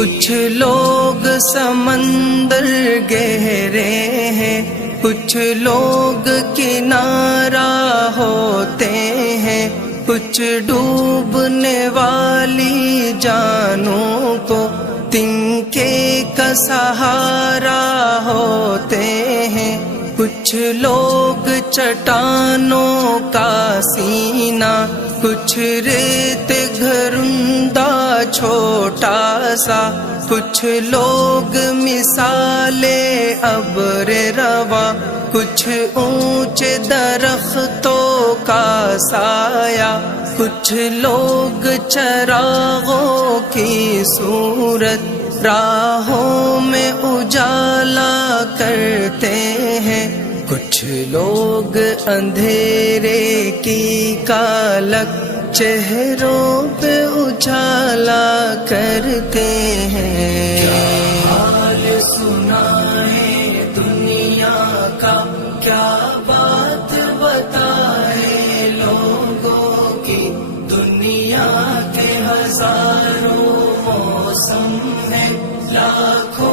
کچھ لوگ سمندر گہرے ہیں، کچھ لوگ کنارہ ہوتے ہیں، کچھ ڈوبنے والی جانوں کو تنکے کا سہارا ہوتے ہیں، کچھ لوگ چٹانوں کا سینہ، کچھ ریت گھرندہ چھوٹا سا، کچھ لوگ مثال ابر رواں، کچھ اونچے درختوں کا سایہ، کچھ لوگ چراغوں کی صورت راہوں میں اجالا کرتے ہیں، کچھ لوگ اندھیرے کی کالک چہروں پہ اجالا کرتے ہیں۔ کیا حال سنائے دنیا کا، کیا بات بتائے لوگوں کی، دنیا کے ہزاروں موسم ہیں، لاکھوں